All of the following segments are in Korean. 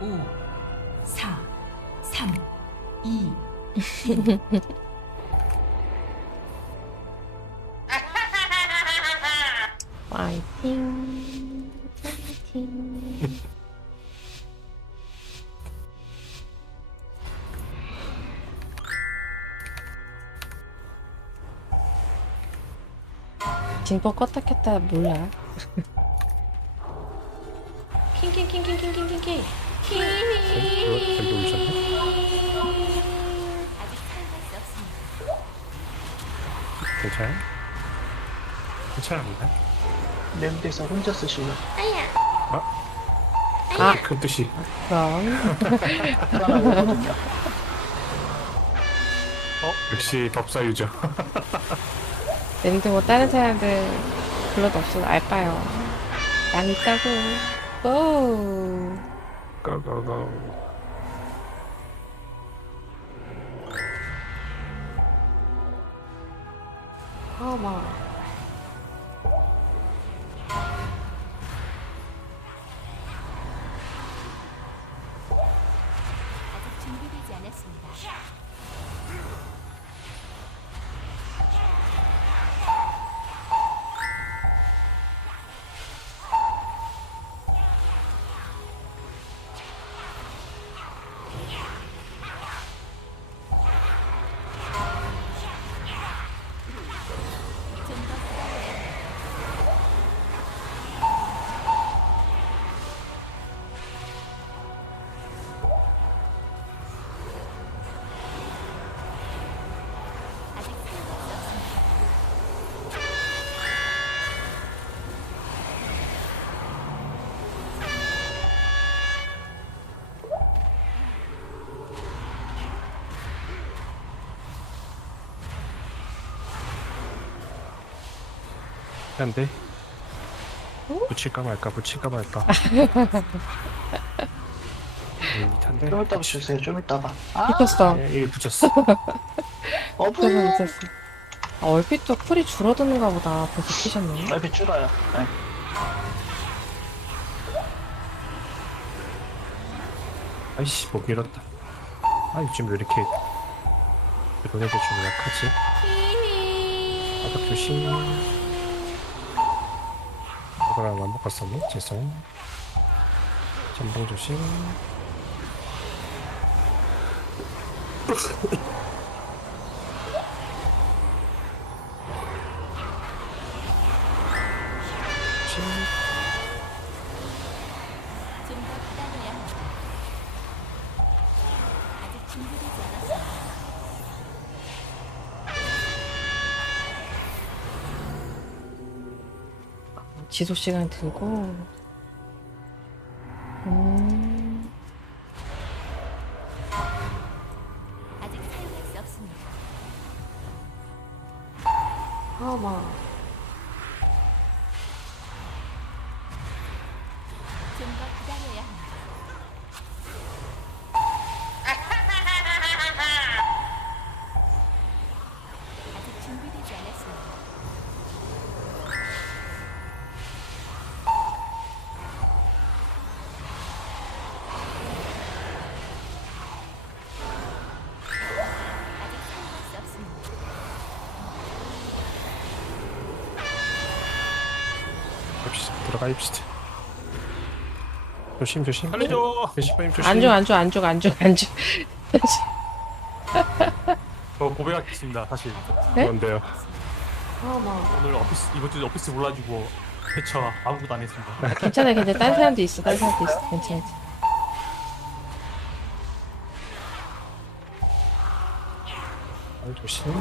5, 4, 3, 2, 파이팅. 파이팅. 진포 껐다 켰다 몰라. 킹킹킹킹킹킹킹킹. 여기 오셨네? 괜찮아요? 괜찮습니다. 냄비에서 혼자 쓰시면 아. 큰 뜻이 그럼 편하거든요. 역시 법사유죠. 랜드 뭐 다른 사람들 불러도 없어서 알바요. 양 있다고. 오. go, go, go. Come. 한데 붙일까 말까 붙일까 말까. 음, 탄데. 좀 이따가 주세요. 좀 이따가. 아, 미쳤어. 예, 이게 붙였어. 어부. 미쳤어, 미쳤어. 아, 얼핏 또 쿨이 줄어드는가 보다. 벌써 끼셨네. 이렇게 줄어요. 네. 아이씨 목 잃었다. 아 요즘 왜 이렇게 노래가 좀 약하지? 바닥 조심. 이거랑 안 바꿨었네. 죄송. 조심. 조심. 지속 시간 들고. 들어가 입시다. 조심 조심. 살려줘. 조심 조심. 안쪽, 안쪽, 안쪽, 안쪽, 안쪽. 저 고백하겠습니다. 사실 네? 뭔데요? 어머. 오늘 오피스 이번 주 오피스 몰라주고 대처 아무것도 안 했습니다. 괜찮아, 괜찮아. 딴 사람도 있어, 딴 사람도 있어. 괜찮아. 아, 조심.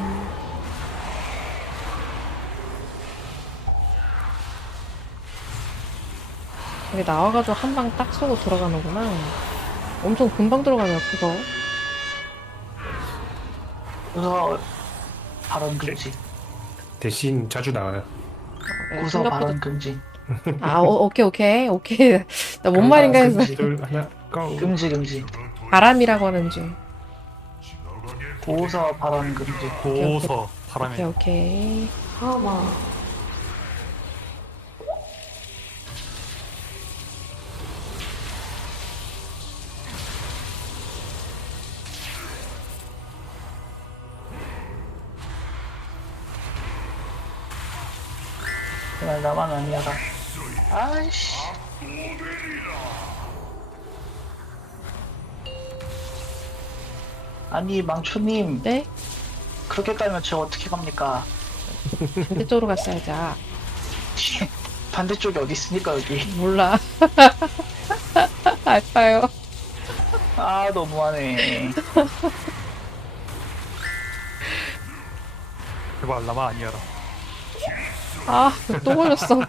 여기 나와가지고 한 방 딱 쏘고 들어가는구나. 엄청 금방 들어가네요, 그거. 구서 발언 금지. 대신 자주 나와요. 네, 구서 생각보다- 발언 금지. 아, 오, 오케이, 오케이, 오케이. 나 뭔 말인가 해서. 금지. 둘 하나 고. 금지 금지. 바람이라고 하는 줄. 고서 발언 금지. 고서 오케이, 바람에 오케이. 어머. 제발 나만 아니야라. 아이씨. 아니 망초님 네? 그렇게 깔면 저 어떻게 갑니까? 반대쪽으로 갔어야지. 아, 반대쪽이 어디 있습니까 여기? 몰라. 알파요. 아 너무하네. 제발 나만 아니야라. 아, 또 걸렸어.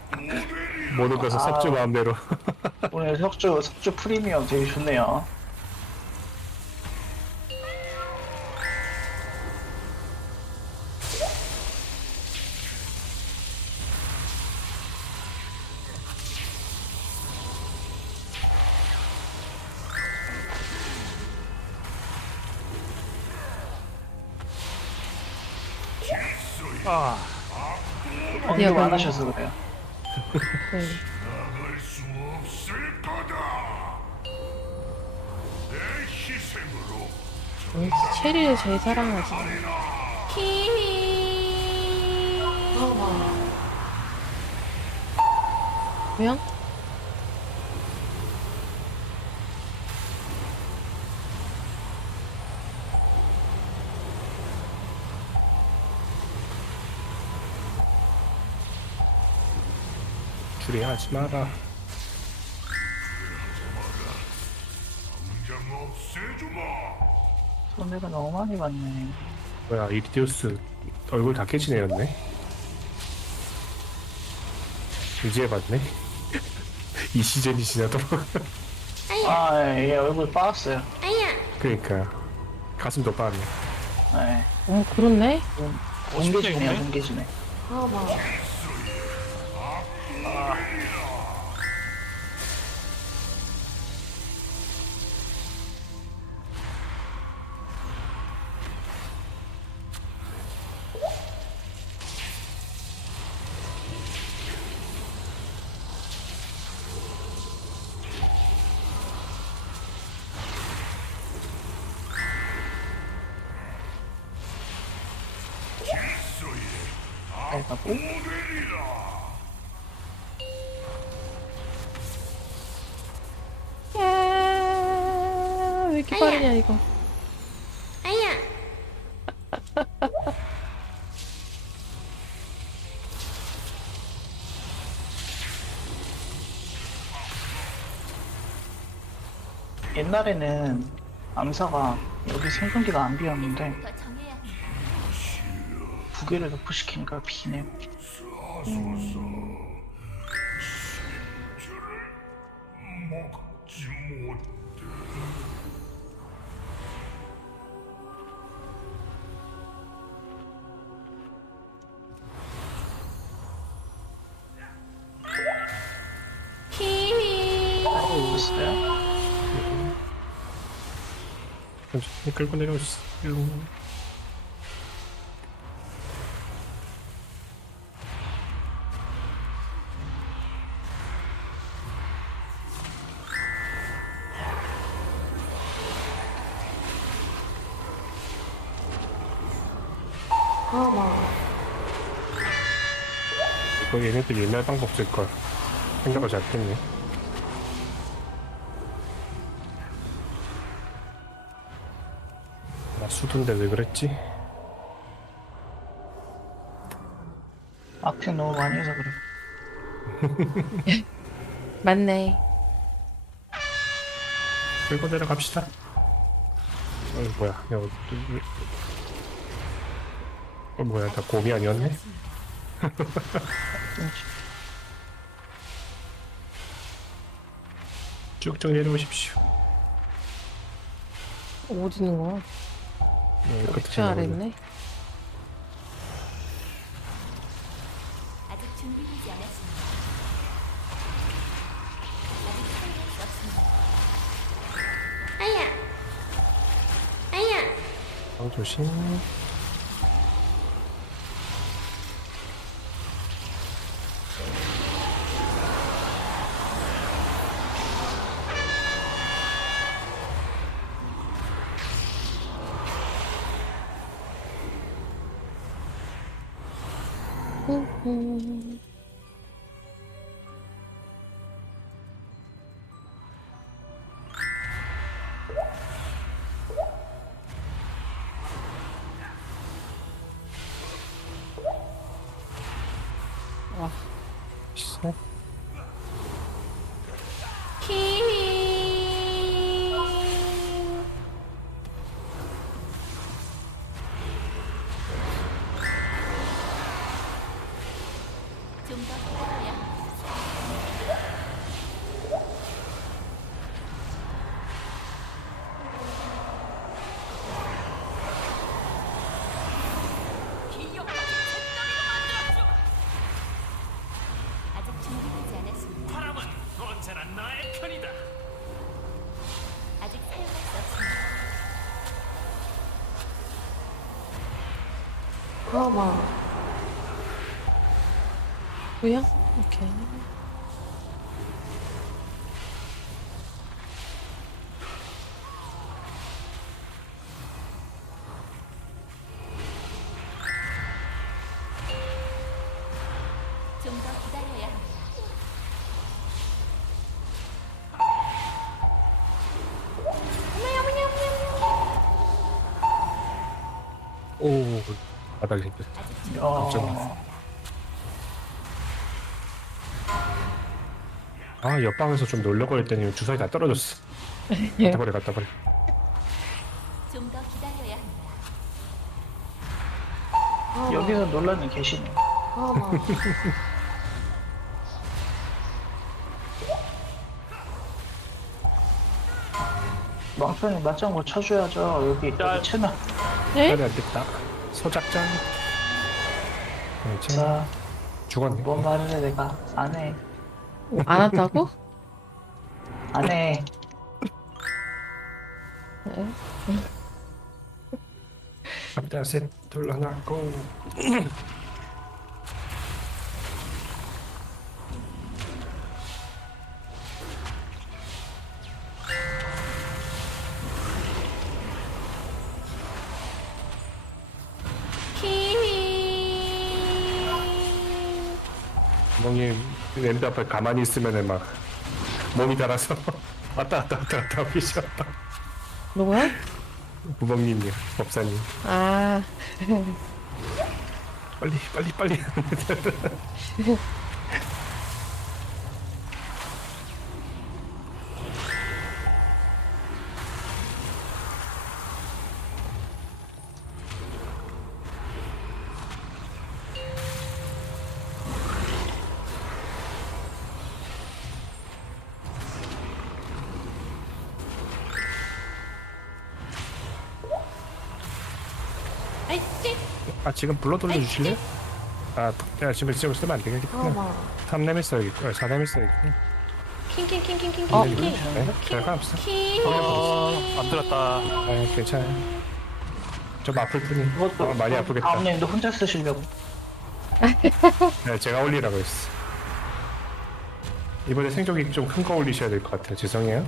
모든 것은 섭주 마음대로. 오늘 석주 석주 프리미엄 되게 좋네요. 하셔서 그래요. 네. 왠지 체리를 제일 사랑하지. 왜요? 줄이 하지 마라. 손해가 너무 많이 받네. 뭐야 이리디우스 얼굴 다 깨지내렸네. 이제 봤네. 이 시즌이 지나도록. 아, 예, 얼굴 빠았어요. 그러니까 가슴도 빠네. 네. 어, 그렇네. 옮겨지네요, 있네? 옮겨지네. 아, 막. 잘 가고. 야, 왜 이렇게 빠르냐, 이거. 옛날에는 암사가 여기 생존기가 안 비었는데 두 개를. 어, 오셨어요? 천천히 끌고 내려오세요. 아, 얘네들 옛날 방법 쓸 걸. 생각을 잘했네. 나 수둔데 왜 그랬지? 악행 너무 많이 해서 그래. 맞네. 끌고 내려갑시다. 어, 뭐야, 여기. 어, 뭐야, 나 곰이 아니었네? 쭉쭉 내려오십시오. 어디 있는 거야? 여기 끝에 저 아래 있네. 아직 준비되지 않았습니다. 아직 사용할 수 없습니다. 방 조심. 아 마 뭐야? 오케이. 바닥에 준비 야. 깜짝이야. 아 옆방에서 좀 놀려고 했더니 주사위 다 떨어졌어 갖다 버려 갖다 버려 좀 더 기다려야 합니다. 여기서 논란이 계시네. 왕편이 맞장구 쳐줘야죠. 여기, 야. 여기 채널. 네? 빨리 안 됐다 소작장 어, 쟤 자, 죽었네 뭔 말을 해, 내가. 안 해. 안 왔다고? 안 해. 네. 갑니다 셋둘 하나 고 구멍님 랜드 앞에 가만히 있으면은 막 몸이 달아서 왔다 왔다 왔다 왔다 하시었다. 누구야? 구멍님이요 법사님. 아. 빨리 빨리 빨리 지금 불러 돌려 주실래요? 아 야, 지금 지금 쓰면 안 되겠구나 아마 3렘을 써야겠고 4렘을 써야겠고 킹킹킹킹킹킹 어, 킹. 네, 별거 없어 어, 안 들었다. 아 괜찮아요 좀 아플 뿐이 어, 많이 아프겠다 아홉님도 혼자 쓰시려고. 네, 제가 올리라고 했어 이번에 생존기 좀 큰 거 올리셔야 될 것 같아요 죄송해요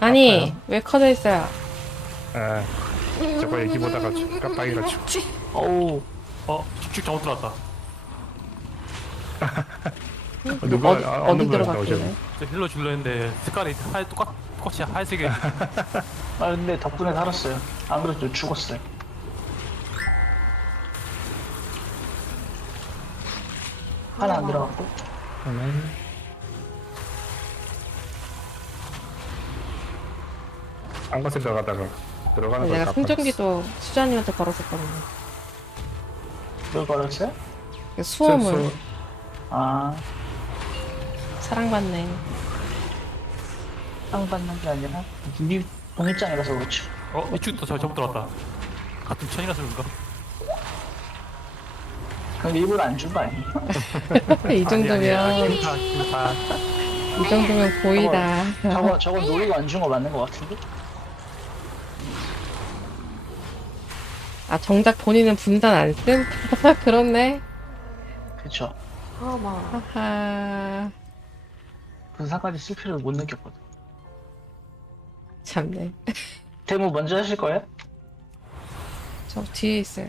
아니 왜 커져 있어요? 아 저거 얘기 보다가 좀 깜빡해가지고 어우, 어, 쭉쭉 잘못 들어왔다. 어, 누가 어디, 아, 어디 어느 분이 들어갔길래? 나오셨네 저 힐러 줄려 했는데 색깔이 하얘 똑같 똑같이 하얀색이 아, 근데 덕분에 살았어요. 안 그래도 죽었어요. 하나 안 들어갔고. 안 것에 들어가다가 들어가는 걸 내가. 승전기도 수자님한테 걸었었거든요. 뭘 걸었어요? 그 수험을 수- 수- 아, 사랑받네. 땅 받는 게 아니라, 니 동일장이라서 그렇지. 어, 이쪽도 저 잘못 들어왔다. 같은 천이라서 그런가? 그럼 일부러 안 준 거 아니에요? 이 정도면 이 정도면 보이다. 저거, 저거 노리고 안 준 거 맞는 거 같은데? 아 정작 본인은 분단 안 뜸? 그렇네. 그쵸. 하하 분사까지 쓸 필요를 못 느꼈거든. 참네. 데모 먼저 하실 거예요? 저 뒤에 있어요.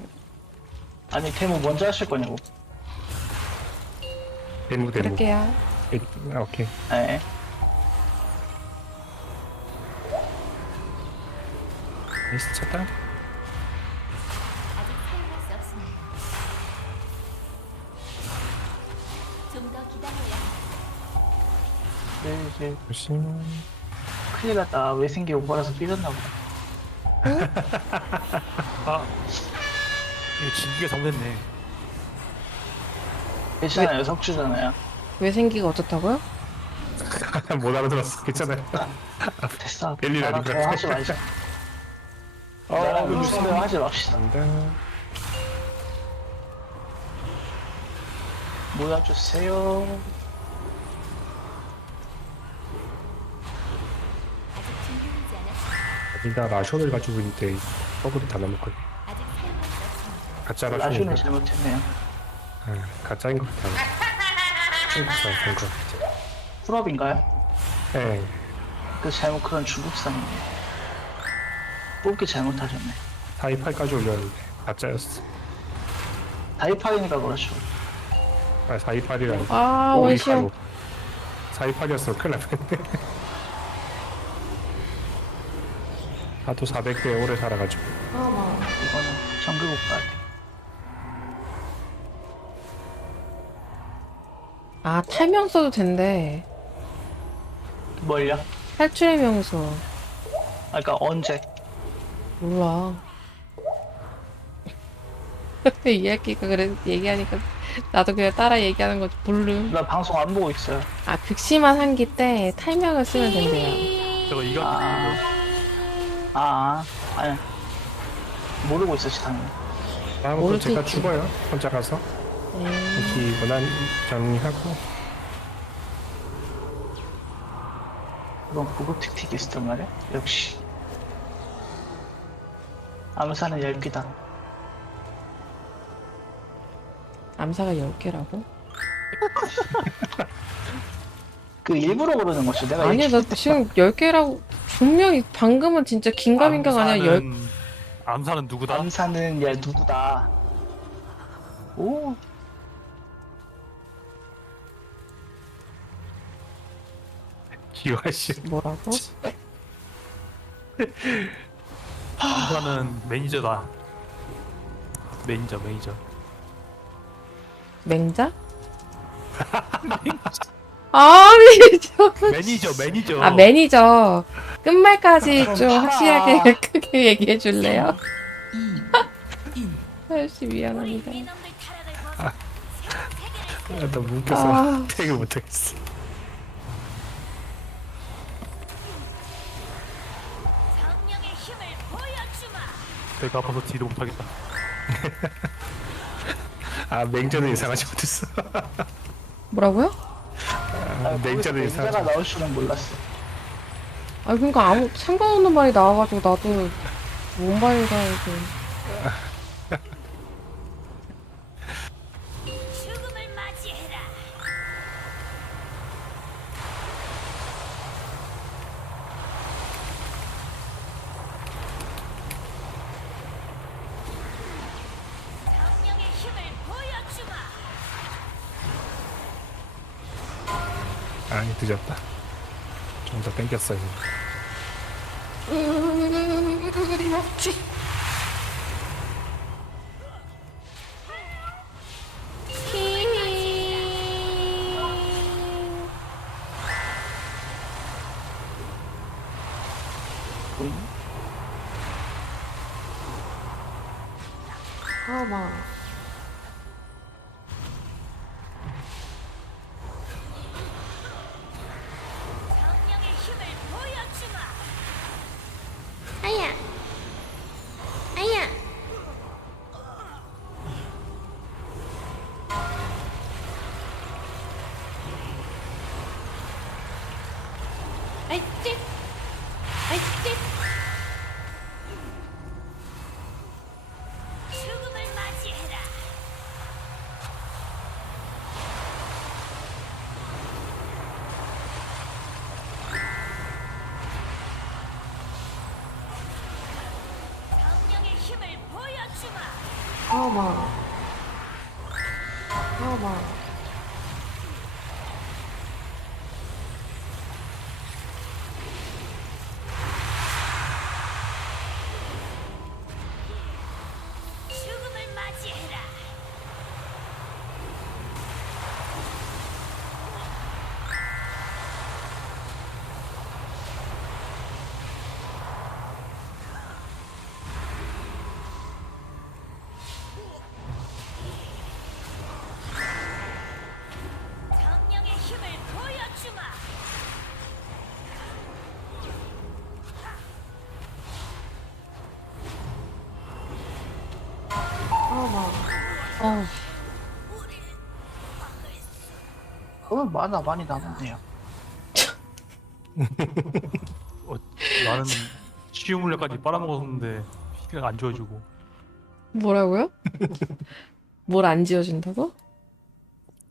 아니, 데모 먼저 하실 거냐고. 대무 대무 그럴게요. 예, 아, 오케이 네. 미스 쳤다 이제 조심 큰일 났다. 외생기 오버라서 삐졌나 보다. 아, 이거 진기가 잘못했네. 괜찮아요. 석주잖아요. 외생기가 어떻다고요? 못 알아들었어 괜찮아요 됐어. 별일 나랑 아닌 것 대화하지. 말자. 어 나랑 무슨 대화하지 맙시다. 간다 모여주세요. 어디다 라션을 가지고 있는데 버그를 다 넘었거든 없습니다. 가짜라 라슈는? 잘못했네요. 응, 가짜인 것 같아요. 중국산 된것 같아. 풀업인가요? 예, 그 잘못 그런 중국산이네요. 뽑기 잘못하셨네. 428까지 올렸는데 가짜였어. 다이파이니까 그렇죠. 아, 428이라니. 아 원시형 428이었으면 큰일 날 뻔했네. 나도 400대 오래 살아가지고. 이거는 정규국 가야 돼. 아 탈명 써도 된대 뭘요? 탈출의 명소 아, 그러니까 언제? 몰라 이야기가 그래 얘기하니까 나도 그냥 따라 얘기하는 거지 모름 나 방송 안 보고 있어요. 아 극심한 한기 때 탈명을 쓰면 된대요 저거 이거 아, 아, 아니. 모르고 있었지, 당연히. 다음부터 제가. 죽어요. 혼자 가서. 음, 기분한 정리하고. 그건 보급 틱틱이 있었단 말이야? 역시. 암사는 10개다. 암사가 10개라고? 그 일부러 그러는 거지. 내가 아니야 나 지금 10개라고 분명히 방금은 진짜 긴가민가가 아니라 열 암사는- 암사는 누구다? 암사는 야 누구다. 오, 기화 씨. 뭐라고? 암사는 매니저다. 매니저 매니저. 맹자? 아니 저 매니저 매니저. 아 매니저 끝말까지 그럼 좀. 확실하게 크게 얘기해 줄래요? 2, 1. 아저씨 미안합니다 세계를 나 묶여서 아. 태그 못하겠어. 배가 아파서 뒤도 못하겠다. 아, 맹자는 이상하지 못했어. 뭐라고요? 아, 나올 줄은 몰랐어. 아 그러니까 아무 상관없는 말이 나와가지고 나도 뭔 말인가 해서 죽음을 맞이해라. 정령의 힘을 보여주마. 아니, 늦었다. 좀더 땡겼어요. 아마 죽음을 맞이해라. 아마 만화 많이 남았네요. 어, 나는 치유 물약까지 빨아먹었는데 피가 안 좋아지고. 뭐라고요? 뭘 안 지어준다고?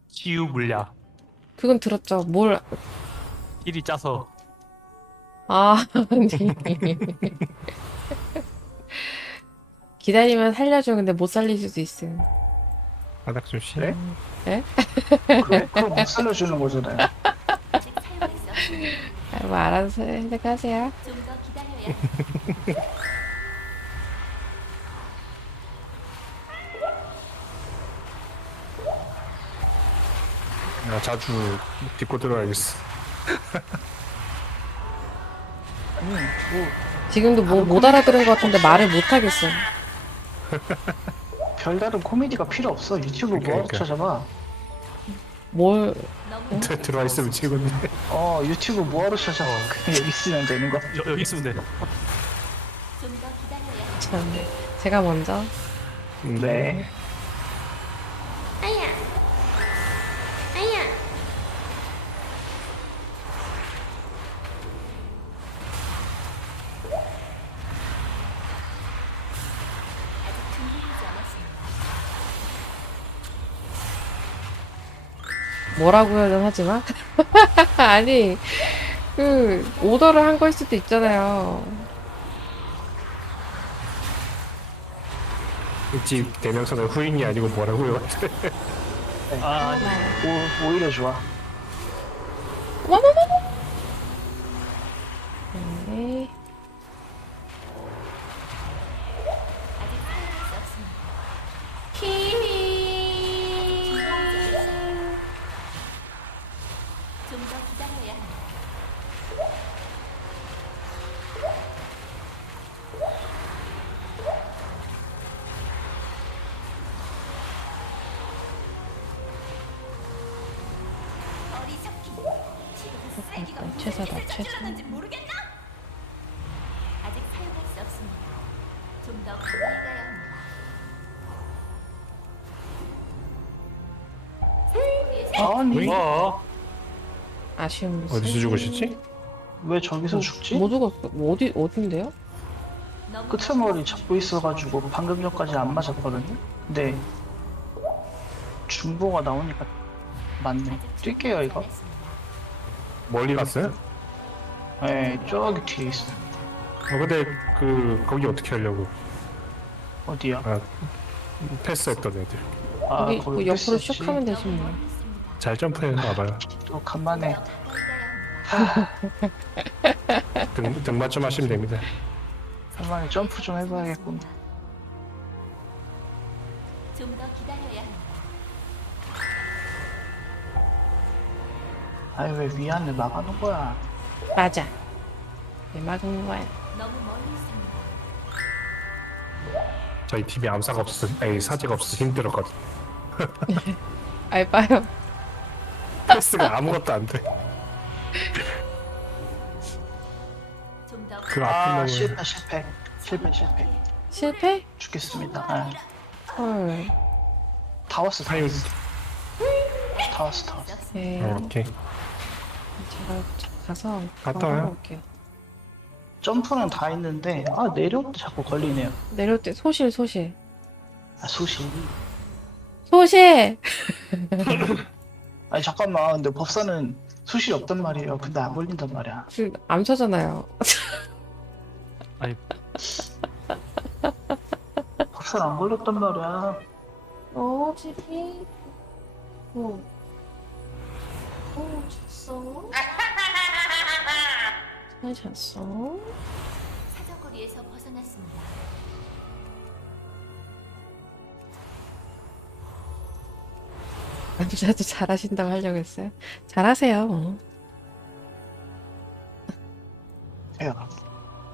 치유 물약 그건 들었죠. 뭘, 힐이 짜서 아, 아니. 기다리면 살려줘. 근데 못 살릴 수도 있음. 바닥 좀 쉬. 그래? 그럼 그럼 못 살려주는 거잖아요. 아직. 아, 뭐 알아서 해석하세요. 좀 더 기다려야 합니다. 나 자주 딛고 들어야겠어. 아니 뭐 지금도 뭐 못 알아들은 것 같은데 말을 못 하겠어. 별다른 코미디가 필요 없어. 유튜브 뭐하러 그러니까. 찾아봐. 뭘, 들- 들어와 있으면 치겠는데. 어 유튜브 뭐하러 찾아. 그냥 여기 있으면 되는 거. 여, 여기 있으면 돼. 참. 제가 먼저. 네. 뭐라고요는 하지 마. 아니, 그, 오더를 한 걸 수도 있잖아요. 집 대명사는 후인이 아니고 뭐라고요? 아 오, 오히려 좋아. 어머머머머! 네. 아니 뭐? 아쉬운 모습. 어디서 죽으셨지? 왜 저기서 죽지? 뭐 죽었어? 뭐 어디, 어딘데요? 끄트머리 잡고 있어가지고 방금 전까지 안 맞았거든요. 근데 중보가 나오니까 맞네. 뛸게요 이거. 멀리 갔어요? 네, 저기 뒤에 있어. 어, 근데 그 거기 어떻게 하려고? 어디야? 아, 패스했던 애들. 아, 여기 거기 그 옆으로 패스했지. 슉 하면 되지 뭐. 잘 점프해서 와봐요. 또 간만에 등, 등만 좀 하시면 됩니다. 간만에 점프 좀 해봐야겠군. 좀 더 기다려야 합니다. 아니 왜 위안을 막아놓은 거야? 맞아. 왜 막은 거야? 너무 멀리 있습니다. 저희 팀이 암사가 없어서, 에이, 사제가 없어서 힘들었거든. 알바요. 패스가 아무것도 안 돼. 좀더 그 아픈 아 놈을. 실패 실패 실패 실패 실패? 죽겠습니다. 아, 헐. 다 왔어 다 타임. 왔어 다 왔어 다 왔어. 네. 어, 오케이. 제가 가서 갔다 와요. 올게요. 점프는 다 했는데 아 내려올 때 자꾸 걸리네요. 내려올 때 소실 소실. 아 소시. 소실! 아니 잠깐만 근데 법사는 수실이 없단 말이에요. 근데 안 걸린단 말이야. 그 암서잖아요. 아니 법사는 안 걸렸단 말이야. 어, 집이. 어. 어, 잤어? 잘 잤어? 사정거리에서 벗어났습니다. 남자도 잘하신다고 하려고 했어요. 잘하세요. 뭐. 해요.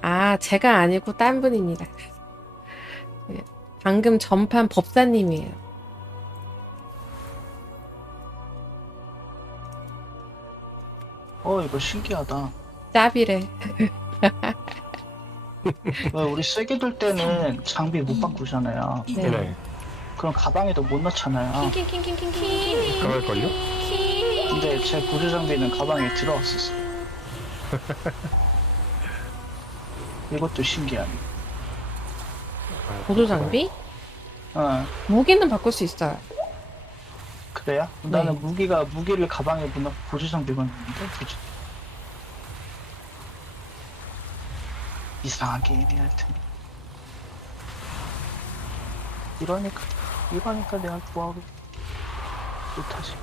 아, 제가 아니고 딴 분입니다. 네, 방금 전판 법사님이에요. 어 이거 신기하다. 짭이래. 왜 우리 세게 둘 때는 장비 못 바꾸잖아요. 네. 네. 그럼 가방에도 못 넣잖아요. 킹킹킹킹킹킹. 그럴걸요? 근데 제 보조 장비는 가방에 들어왔었어. 이것도 신기하네. 아, 보조 장비? 어 무기는 바꿀 수 있어요. 그래요? 네. 나는 무기가 무기를 가방에 넣고 보조장 들고 있는데 보조 이상한 게임이 하여튼 이러니까 이러니까 내가 좋아하고 못하지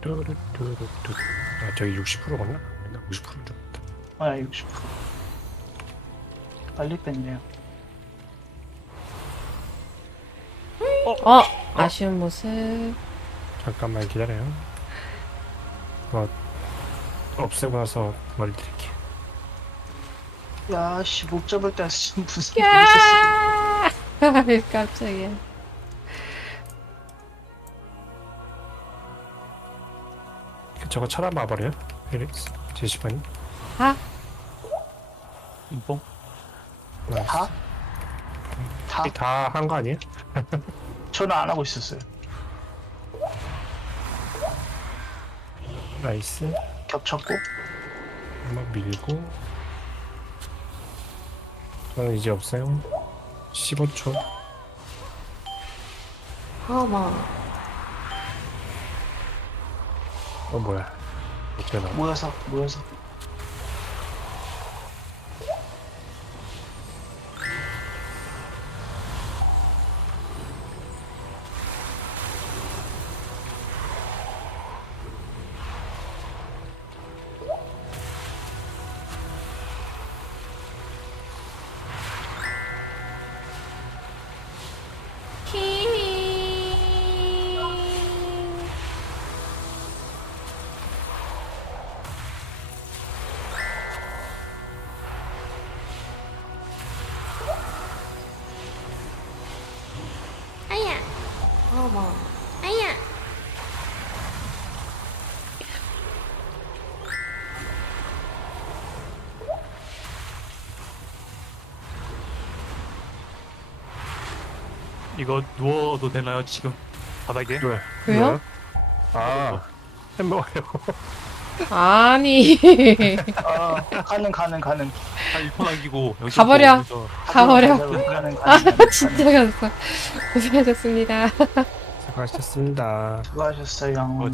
뚜루뚜루뚜루뚜루. 아 저기 60%였나? 나 50%인 줄 알았다. 아야 60% 빨리 뺐네요 어, 아쉬운 모습. 잠깐만 기다려요. 어, 없애고 나서 머리 드릴게. 야씨 못 잡을 때 무슨 무슨 일 있었어 야! 깜짝이야. 저거 차단봐 버려요? 헬릭스 제시판이? 아, 인뽕 다? 다? 다한 거 아니에요? 저는 안 하고 있었어요 나이스. 겹쳤고 한번 밀고. 저는 이제 없어요. 15초. 어머. 어 뭐야? 어떻게 나와? 모여서 모여서 이거 누워도 되나요 지금 바닥에? 왜? 왜요? 아 햄버거요. 아니. 아 가능 가능 가능 다 일포 남기고 영신 가버려. 보면서 가버려. 가능 가능 아, 가능 진짜 갔어. 고생하셨습니다. 수고하셨습니다. 수고하셨어요 어,